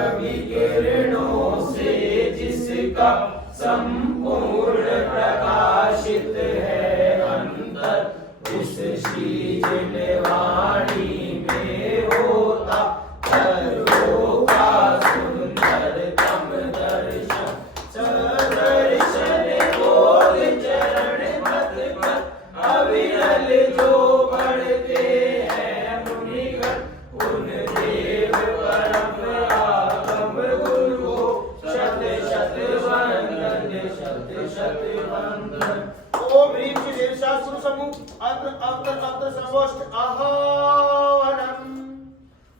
रवि किरणों से जिसका संपूर्ण प्रकाशित है अंतर, उस शीतल वाणी में होता सर्वों का सुंदरतम दर्शन। सदर्शन बोध चरण मत मत अविरल जो बढ़ते हैं मुनिगण, उन देव परम आगम गुरु शत शत वंदन, शत शत वंदन। ओम ह्रीं श्री देव शास्त्र समूह अत्र अत्र अत्र सर्वोष्ट आह्वानम्।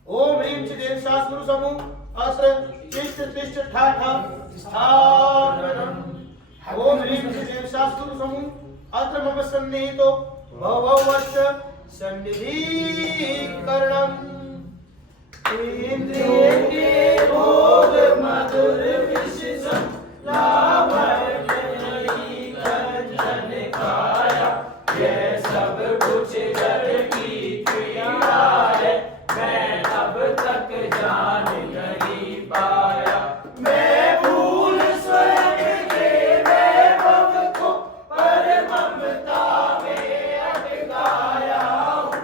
ओम ह्रीं श्री देव शास्त्र समूह अत्र तिष्ठ तिष्ठ ठाठा स्थानम्। ओम ह्रीं श्री देव शास्त्र समूह अत्र मम सन्निहितो भववश्च सन्निधिकरणम्। इंद्रिय के भोग मधुर विषय लावण्य कंचन काया, यह सब कुछ जड़ की क्रिया है, मैं अब तक जान नहीं पाया। मैं भूल स्वयं के वैभव को पर ममता में अटकाया हूँ।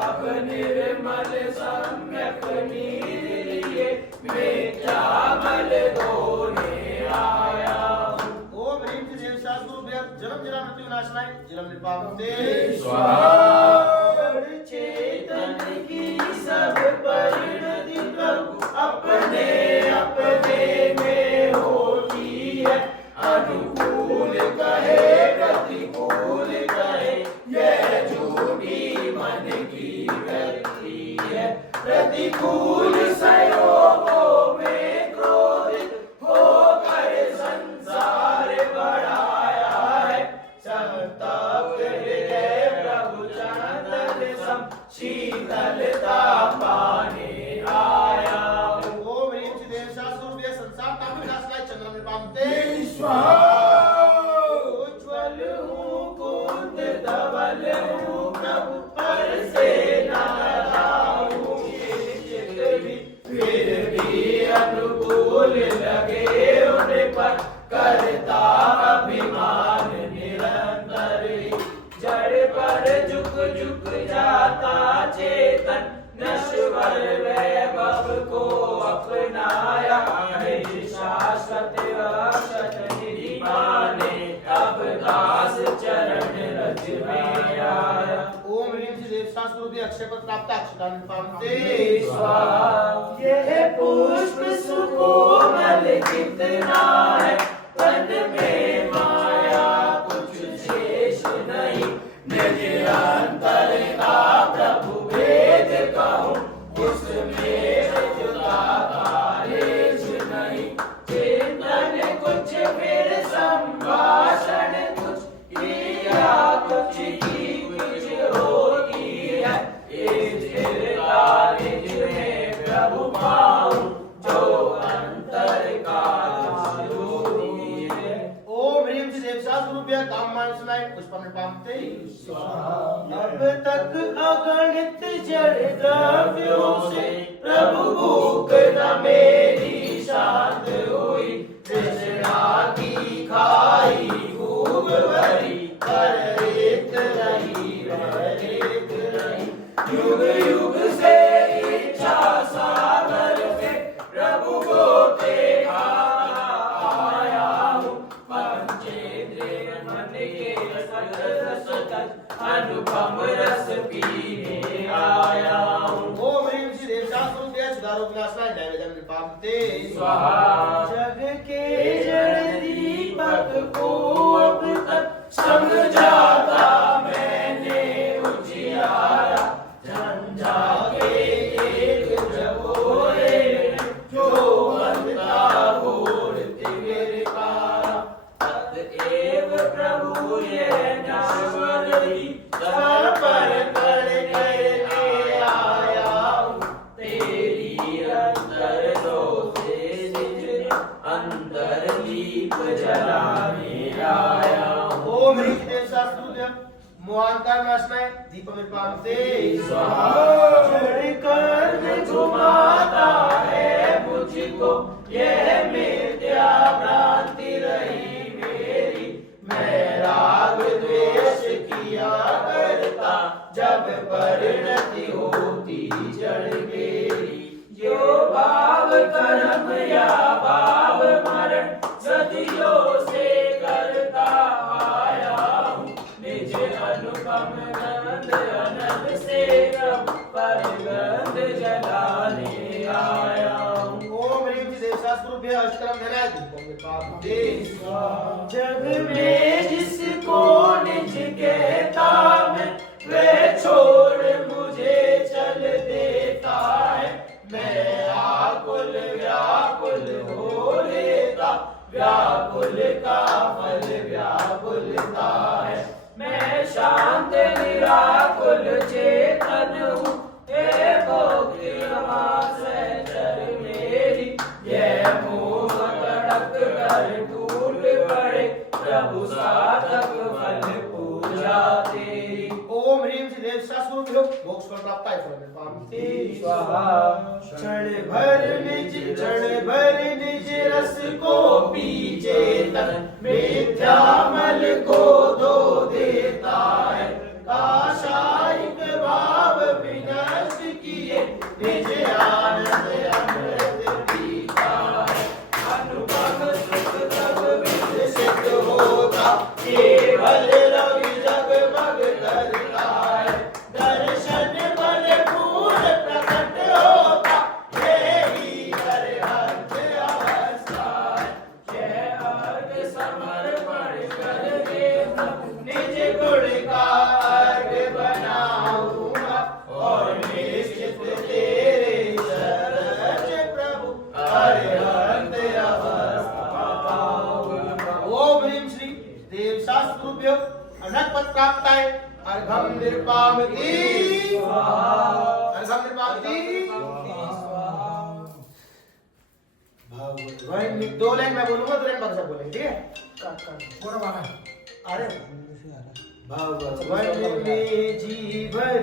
अब निर्मल सम्यक नीर लिए मैं क्या मल धोने आया हूँ। ओम ह्रीं श्री देव शास्त्रोभ्यः जन्म जरा मृत्यु विनाशनाय जन्म निर्पापते स्वाहा। चेतन की सब परिणति प्रभु अपने अपने में होती है, अनुकूल कहे प्रतिकूल कहे यह झूठी मन की वृत्ति है। प्रतिकूल संयोगों में क्रोधित होकर संसार बढ़ाया है, संताप हृदय प्रभु चंदन सम शीतलता पाने आया हूँ। ओम ह्रीं श्री देव शास्त्रोभ्यः संसार ताप विनाशनाय चंद्र निर्पापते स्वाहा। उज्ज्वल हूँ कुंद धवल हूँ प्रभु पर से फिर भी अनुकूल लगे उन पर करता अभिमान निरंतर ही। जड़ पर झुक झुक जाता चेतन, नश्वर वैभव को अपनाया, शाश्वत अक्षत निधि माने अब दास चरण रज में आया। ओम ह्रीं श्री देव शास्त्रोभ्यः अक्षयपद प्राप्त अक्षतान् पावते स्वाहा। यह पुष्प सुकोमल कितना है, तन में माया कुछ शेष नहीं। निज अंतर का प्रभु भेद कहूँ, उसमें जुदा कालेश नहीं। चिंतन कुछ फिर संभाषण कुछ, क्रिया कुछ की कुछ होती है। इस निज में प्रभु पाऊं जो अंतर का दूरी है। ओम ह्रीं श्री देव शास्त्रोभ्यः काममान सुनाय पुष्पम पावते स्वाहा। अब तक अगणित जड़ द्रव्यों से प्रभु भूख न मेरी शांत हुई। तृष्णा की खाई खूब भरी, कर एक रही रह एक रही। युग युग से इच्छा सागर में प्रभु को देखा आया हूँ। पंचेंद्रिय मन के सतत अनुपम रस पीने आया हूँ। ओम ह्रीं श्री देव शास्त्रोभ्यः सुधारो विनाशनाय नैवेद्यं निर्पापते स्वाहा। जग के जड़ दीपक को अब तक समझाता मैंने उजियारा। झंझा के एक जबोरे जो बनता घोर तिमिरकारा। अतएव प्रभु यह नश्वर ही सर पर करके ले आया हूँ। तेरी अंतर दो से निज अंतर दीप जलाने आया हूँ। ओम ह्रीं श्री देव शास्त्रोभ्यः मोहांकार नाशनाय दीपम पावते स्वाहा। जड़ कर्म घुमाता है मुझको को यह मिथ्या भ्रांति रही मेरी। मैं राग द्वेष किया करता जब परिणति होती जड़ मेरी। जो भाव कर्म या भाव मरण सदियों से करता आया हूँ। निज अनुपम गंध अनल से पर गंध जलाने आया हूँ। ओम ह्रीं देवशास्त्रुभ्य अष्टकं धनादि। जग में जिसको निज कहता मैं, वह छोड़ मुझे चल देता है। मैं आकुल व्याकुल हो लेता, व्याकुल का फल व्याकुलता है। मैं शांत निराकुल चेतन हूँ, हे भोक्ति सहचर मेरी। यह मोह तड़क कर टूट पड़े, प्रभु साधक फल पूजा तेरी। ओम ह्रीं देवशास्त्रुभ्यो मोक्ष फल प्राप्ताय क्षण भर निज रस को पीछे तक मिथ्या मल को धो देता है। काशायिक भाव विनष्ट किए निज आनंद अमृत पीता है। अनुपम सुख तब विकसित होता, केवल रवि जगमग करता है। दर्शन बल पूर्ण प्रकट होता, यही अरहत अवस्था है। यह अर्घ समर्पण करके निज गुण का अर्घ बनाऊंगा और निश्चित तेरे शरण प्रभु अरहत अवस्था पाऊंगा। ओम ह्रीं श्री देवशास्त्रुभ्यो अनकपद प्राप्ताय अर्घं निर्पामति अर्घं निर्पामति। दो लाइन मैं बोलूंगा, दो लाइन बक्सा बोलेंगे, ठीक है? अरे भवन में जीवर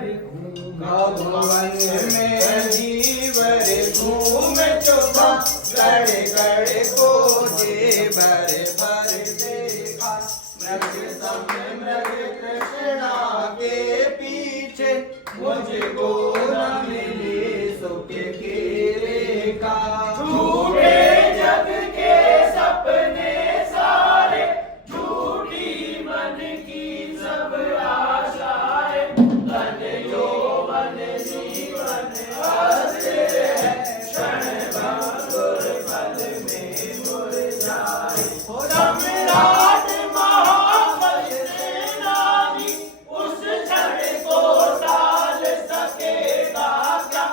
घूम चुका, गड़े गड़े को दे भर भर देखा। मृग सम मृग कृष्णा के पीछे, मुझको न मिली सुख की रेखा। झूठे जग के सपने सारे, झूठी मन की सब आशाएं। धन यौवन जीवन अस्थिर है, क्षण भंगुर पल में मुरझाए। सम्राट महाबल सेनानी, उस क्षण को टाल सकेगा क्या?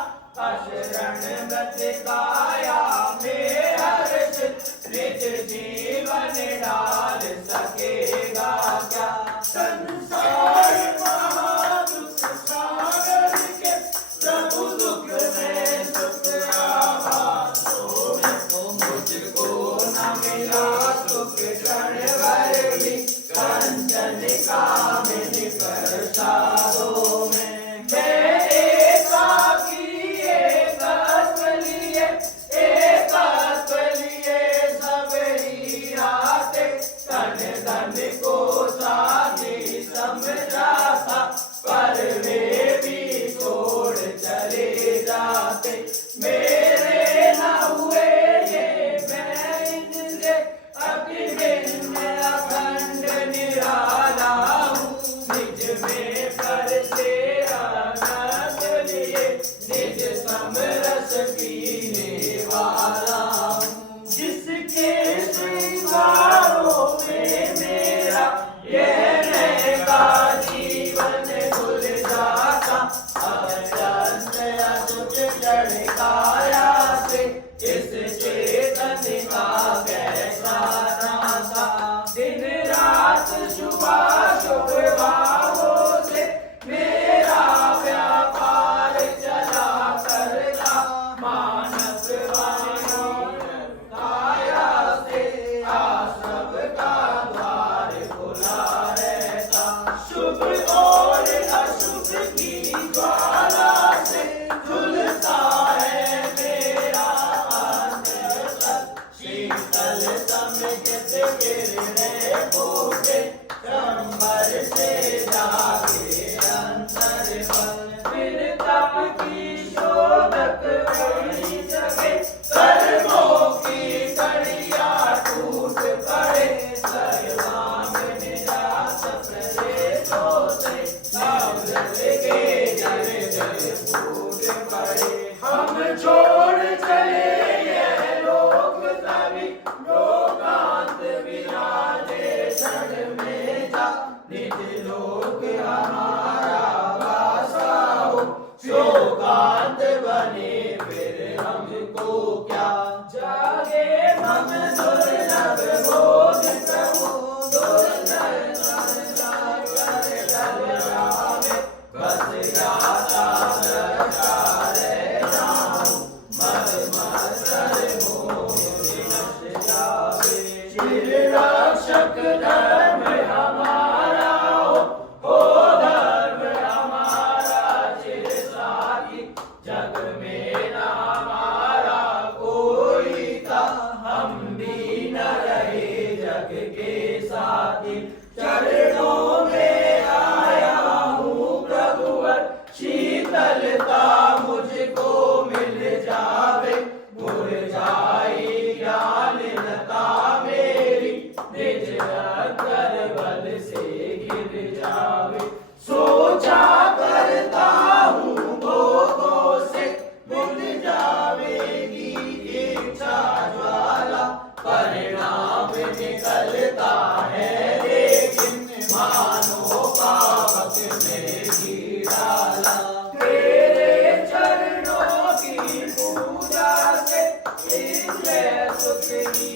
अशरण मत काया में हर्ष, निज जीवन डाल सकेगा क्या? संसार महादुख सागर के, प्रभु दुख में सुख आभासों में। मुझको न मिला सुख क्षण भर भी, कंचन कामिनी प्रसादों में। मैं एकाकी एकत्व लिए सब ही आते। तन धन को साथी समझा था, पर वे भी छोड़ चले जाते। मेरे न हुए ये मैं इनसे, अभिन्न अखंड निराला हूँ। निज में पर से आनंद लिए, निज समरस पीने वाला हूँ। जिसके श्रृंगारों में मेरा यह महका जीवन भूल जाता। अत्यंत अचुत जड़ काया से, इस चेतन का कैसा नाता। दिन रात शुभाशुभ भावों से मेरा व्यापार चला करता। मानस वाणियों चित गिरने फूटे कंबर से जागे अंतर बल फिर तप की शोधक बड़ी जगे कर्मों की कड़िया टूट पड़े सर्वांग निराश प्रदेशों से के जल जल फूट पड़े हम छोड़ चले यह लोक तभी लोकांत विराजे क्षण में जा निज लोक हमारा वासा हो शोकांत बने फिर हमको क्या जागे हम दुर्लभ बोध प्रभु दुर्लभ बस जाता दर्शारे नाम मद मत्सर मोह विनष्ट जावे चिर रक्षक धर्म हमारा हो धर्म हमारा चिर साथी जग में न हमारा कोई था हम भी न रहे जग के साथी चरणों में आया हूँ प्रभुवर शीतलता मुझको मिल जावे मुरझाई ज्ञानलता मेरी निज कर बल से गिर जावे सोचा करता हूँ भोगों से बुझ जावेगी इच्छा ज्वाला परिणाम निकलता है लेकिन मानो पावक में ही डाला तेरे चरणों की पूजा से इसलिए सुख की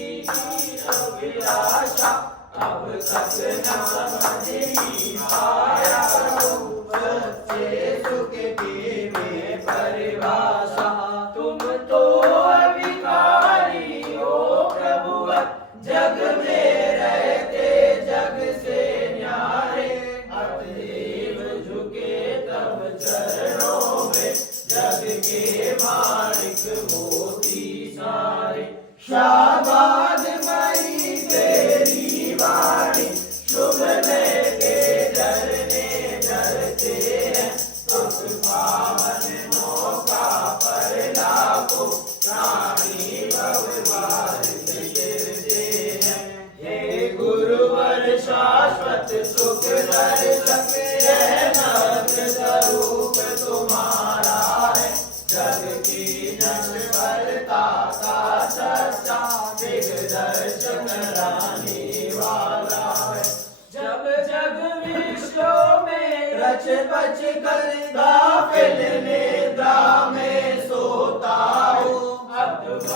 अभिलाषा अब तक न समझ ही पाया सच्चे सुख की में परिभाषा तुम तो अभिकारी हो प्रभुवर जग में रहते जग से न्यारे अतएव झुके तब चरणों में जग के मालिक मोती सारे शाबाद मई तेरी वाणी शुभ के डरने डरते हैं सुख पावन मौका पर लाखों प्राणी भगवान से गिरते हैं हे गुरुवर शाश्वत सुख दर्शक यह नग्न स्वरूप तुम्हारा है जग की नश्वरता का सच्चा दिग्दर्शन कराने वाला है जब जग विश्व में रच बच कर गाफिल निद्रा में सोता हो अद्भुत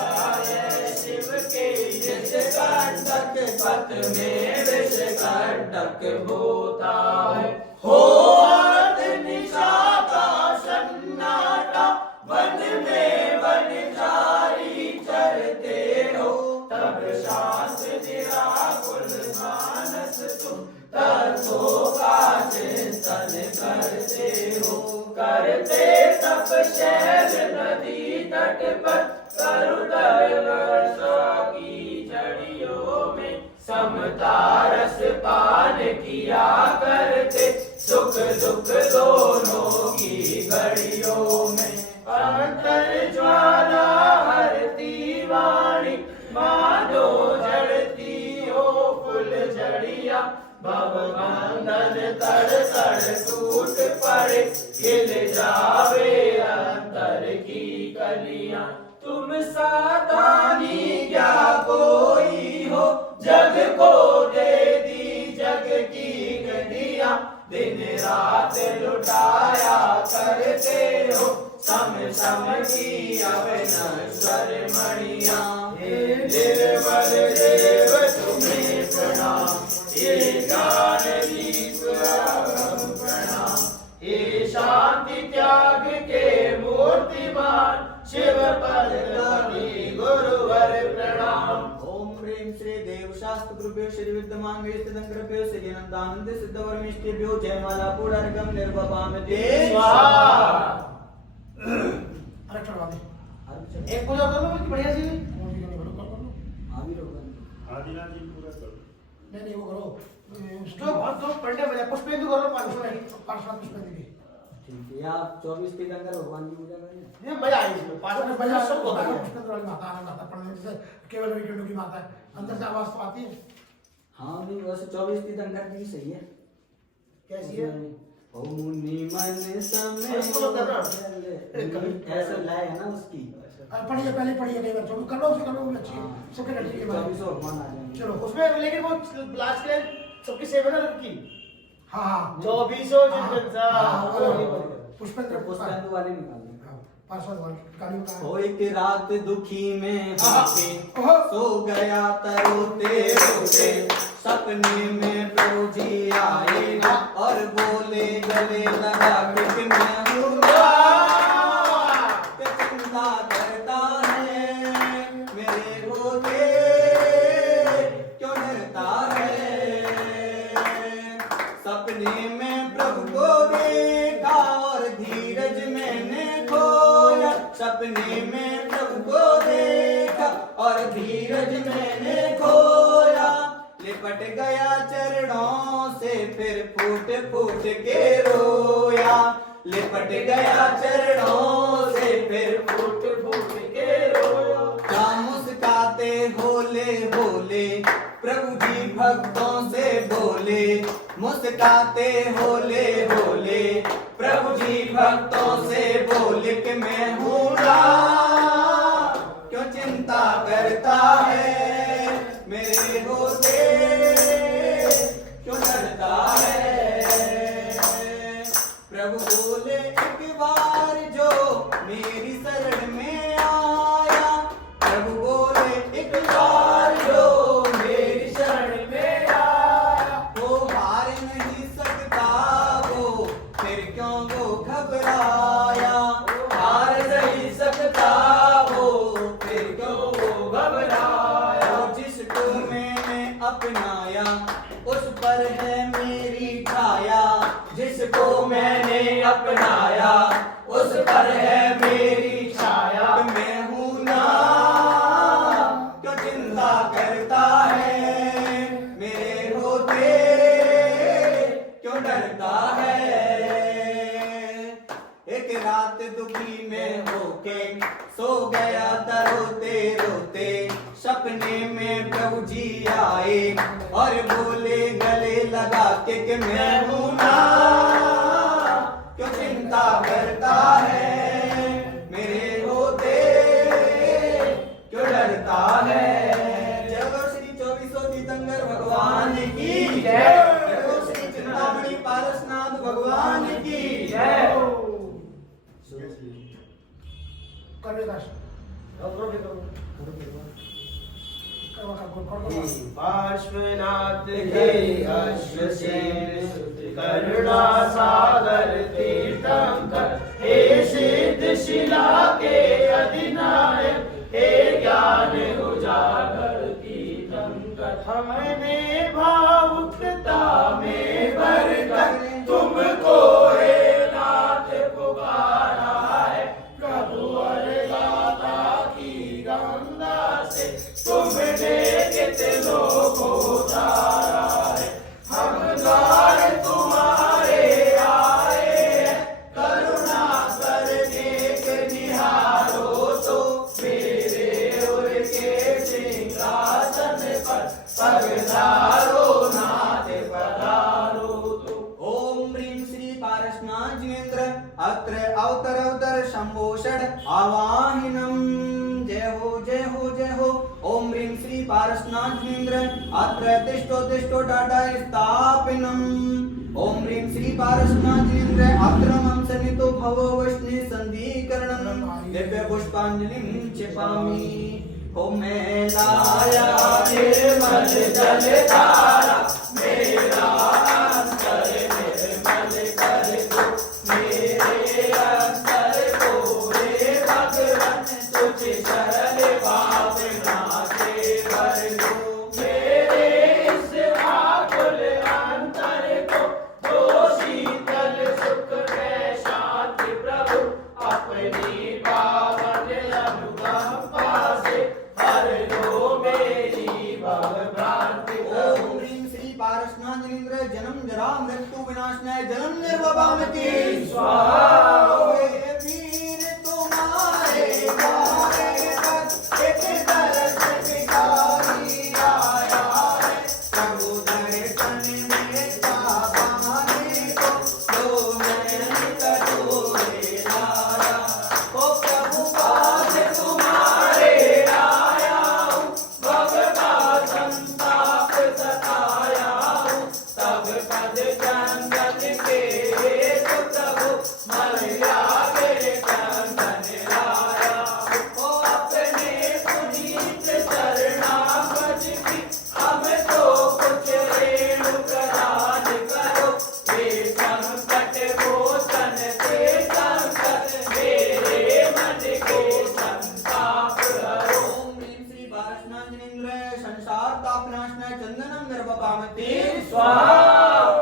शिव के जिस कंटक पथ में विष कंटक होता है हो अर्ध निशा का सन्नाटा वन में वनचारी चरते हो तब शांत निराकुल मानस तुम तत्वों का चिंतन करते हो करते तप शैल नदी तट पर करुदय वर्षा की झड़ियों में समता रस पान किया करते सुख दुख दोनों की घड़ियों में अंतर ज्वाला हरती वाणी मानो जड़ती हो फुल झड़िया भव बंधन तड़ तड़ टूट पड़े खिल जावे अंतर की कलियां तुम साधानी क्या कोई हो जग को दे दी जग की गदियां दिन रात लुटाया करते हो सम सम की अविनश्वर मणिया हे निर्मल देव तुम्हें प्रणाम हे ज्ञान दीप प्रणाम हे शांति त्याग के मूर्तिमान शिव पद गुरुवर प्रणाम ओम ह्रीं श्री देव शास्त्र गुरुभ्यो श्री विद्यमान वेस्तिदं कृभ्यो श्री अनंतानंद सिद्ध वर्मिष्ठेभ्यो जयमाला पूर्णार्घं निर्वपामि ते स्वाहा अरे चढ़वा दे एक पूजा कर लो बढ़िया सी आदि नहीं वो करो जो बहुत जो पढ़ने वाले पुष्पेंदु करो पार्षद पुष्पेंद्र की ठीक है आप 24 तीर्थंकर भगवान की पूजा करें। ये मजा आई इसमें पार्षद पहले सब होता है पुष्पेंद्र वाली माता आनंद माता पढ़ने जैसे केवल विकेंडो की माता है अंदर से आवाज तो आती है। हाँ नहीं वैसे 24 तीर्थंकर की सही है। कैसी है ओ मुनि मन समय इसको तो करना ऐसा लाए है ना उसकी। पढ़िए पहले पढ़िए कई बार चलो कर लो उसे कर लो भी अच्छी है सबके लड़की के बाद 24 भगवान आ जाएंगे। चलो उसमें लेकिन वो लास्ट के सबकी सेव है ना की हाँ हाँ 24 जिनका पुष्पेंद्र पुष्पेंदु वाले निकाल दें। पार्षद वाली गाड़ी का हो एक रात दुखी में हाँ। होके ओहो। सो गया तरोते रोते सपने में प्रभु जी आए और बोले गले लगा कि मैं हूँ कि चिंता करता है मेरे होते क्यों डरता है। सपने में प्रभु को देखा और धीरज मैंने खोया। सपने में प्रभु को देखा और धीरज मैंने खोया। लिपट गया चरणों से फिर फूट फूट के रोया। लिपट गया चरणों से फिर फूट फूट के रोया। क्या मुस्काते होले होले प्रभु जी भक्तों से बोले। मुस्काते होले होले प्रभु जी भक्तों से बोले कि मैं हूँ ना क्यों चिंता करता है मेरे होते क्यों डरता है। प्रभु बोले एक बार जो मेरी शरण में आया। प्रभु बोले एक बार जो मेरी शरण में आया वो हार नहीं सकता वो फिर क्यों वो घबराया। हार नहीं सकता वो फिर क्यों वो घबराया। जिसको मैंने अपनाया उस पर है मेरी छाया। जिसको मैंने अपनाया उस पर है मेरी छाया। मैं हूँ ना क्यों चिंता करता है मेरे होते क्यों डरता है। एक रात दुखी में होके सो गया तरोते रोते सपने में प्रभु जी आए और बोले गले लगा के मैं हूँ ना क्यों चिंता करता है मेरे होते क्यों डरता है। जय बोलो श्री 24 तीर्थंकर भगवान की जय। जय बोलो श्री चिंतामणि पारसनाथ भगवान की जय। कर बेटा पार्श्वनाथ के अश्वसेन करुणा सागर तीर्थंकर हे सिद्ध शिला के अधिनायक हे ज्ञान उजागर तीर्थंकर। हमने भावुकता में भरकर तुमको हे नाथ पुकारा है। प्रभु और दाता की गंगा से तुमने कितनों को उतारा है। हम द्वार तुम्हारे आए हैं करुणा करने के निहारो तो मेरे उनके सिंहासन पर पधारो नाथ पधारो तो। ओम ह्रीं श्री पारसनाथ जिनेन्द्र अत्र अवतर अवतर शंभोषण आवाहिनम। जय हो जय हो जय हो। ओम ह्रीं श्री पारसनाथ जिनेन्द्र अत्र तिष्ठो तिष्ठो टाटा स्थापिनम। ओम ह्रीं श्री पारसनाथ जिनेन्द्र अत्र मम सन्नितो भवो वैष्णि संधिकरणम। दिव्य पुष्पांजलिं क्षिपामि। ओम मैं लाया निर्मल जल धारा मेरा अंतर निर्मल कर दो। मेरे अंतर को रे भगवान तुझ सरल भावना से भर दो। मेरे इस आकुल अंतर को दो शीतल सुख में शांति प्रभु अपनी पावन अनुकंपा से भर दो मेरी भव पावती स्वाहा हे वीर तुम्हारे द्वारे पर एक दर्श भिखारी आया है। प्रभु दर्शन देता पाने को दो नयन कटोरे लाया। ओ प्रभु पास तुम्हारे आया हूँ, भगता संताप सताया हूँ, तब पद चंदन के तो प्रभु मलिया के चंदन लाया हूँ। ओ अपने पुनीत चरणामज की हम तो कुछ रेणुक दान करो। हे संकट मोचन से संकट मेरे मन के संताप हरो। ओम ह्रीं श्री पारसनाथनेन्द्र संसार तापनाशनाय चंदनम निर्वपामते स्वाहा।